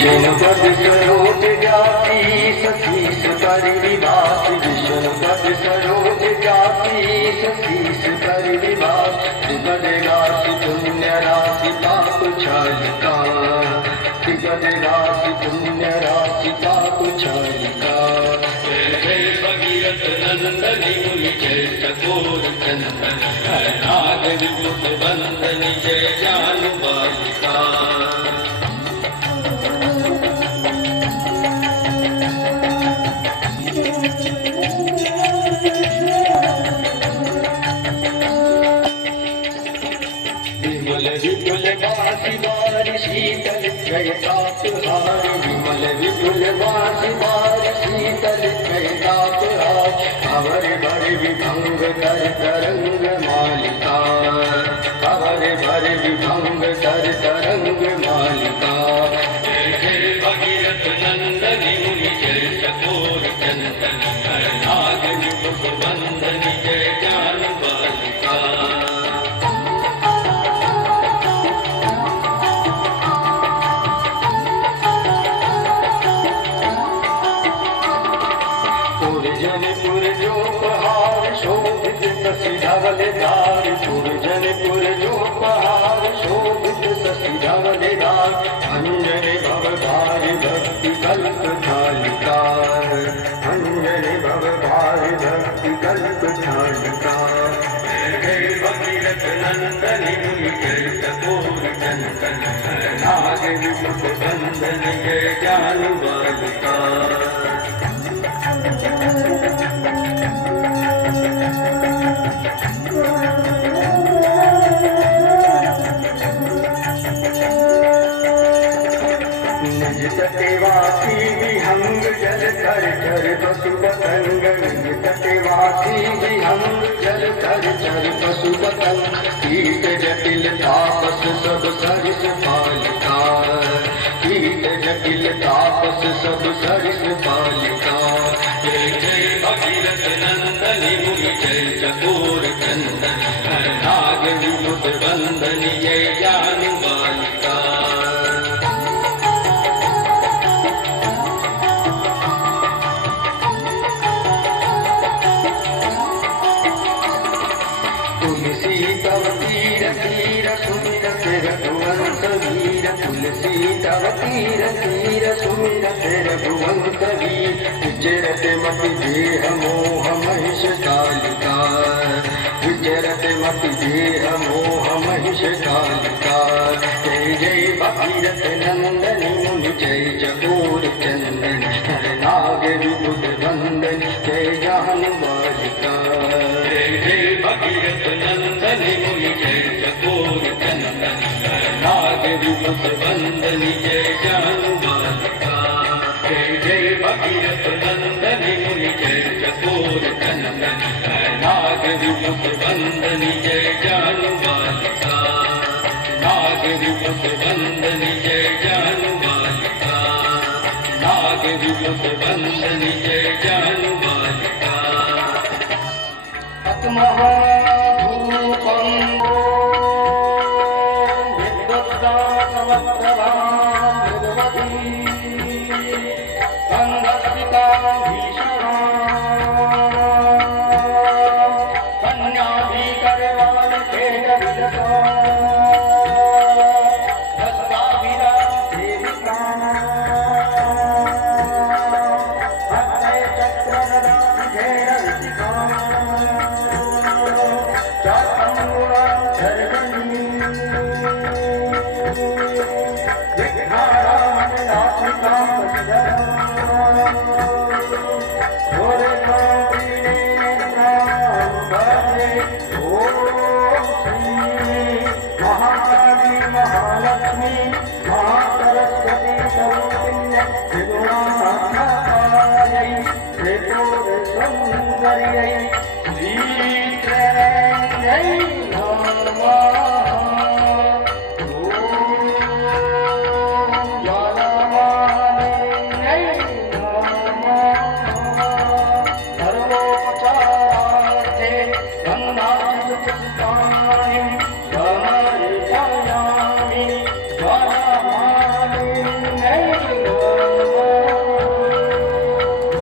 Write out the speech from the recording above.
विष्णुपद सरोज जाति सतीश परिविभास विष्णुपद सरोज जाति सतीश परिविभास त्रिपद राशि पुण्य राशि पाप छालिका त्रिपद राशि पुण्य राशि पाप छालिका जय जय भगीरथ नंदनी मुनि जय चकोर चंदन नाग विभुत बंदन जय जानु बालिका विपुल वासी बार शीतल जय तापहार विमल विपुल वासी बार शीतल जय तापहार अवर भर विभंग कर तरंग मालिका अवर भर विभंग कर तरंग मालिका जय जय भगीरथ नंदनी मुनि जय चकोर चंदन नाग विभुत बंदनी जय जानु बालिका जनपुर जो पहाड़ शोभित शशि धवल धार जनपुर जो पहाड़ शोभित शशि धवल धार अंजन भव भारी भक्ति कल्प थालिका अंजन भव भारी भक्ति कल्प थालिका जय जय भगीरथ नंदनी मुनि जय चकोर चंदन नाग विभुत बंदन जय जानु बालिका तटेवासी विहंग जल थर थर पशु पतंग तटेवासी विहंग जल थर थर पशु पतंग कीट जटिल तापस सब सरिस पालिका कीट जटिल तापस सब सरिस पालिका जय जय भगीरथ नंदनी मुनि जय चकोर चंदन नाग विभुत बंदनी जय जानु बालिका तव तीर तीर सुमिरत रघुवंश वीर तुलसी तव तीर तीर सुमिरत रघुवंश वीर विचरत मति देह मोह महिष कालिका विचरत मति देह मोह महिष कालिका जय जय भगीरथ नंदनी मुनि जय चकोर चंदन नाग विभुत बंदन जय जानु बालिका जय जय भगीरथ नंदनी मुनि जय चकोर चंदन नाग विभुत बंदनी जय जानु बालिका जय जय भगीरथ नंदनी मुनि जय चकोर चंदन नाग विभुत बंदनी जय जानु बालिका नाग विभुत बंदनी जय जानु बालिका नाग विभुत बंदनी जय जानु बालिका आत्महाभूपं विद्वत्सामप्रभां भगवती गन्धस्मितां भीषणां कन्याभिकरवाणखेन विलसां भस्माभिरां सेविकां हस्तचक्रगदाभिधेन विशिखां जय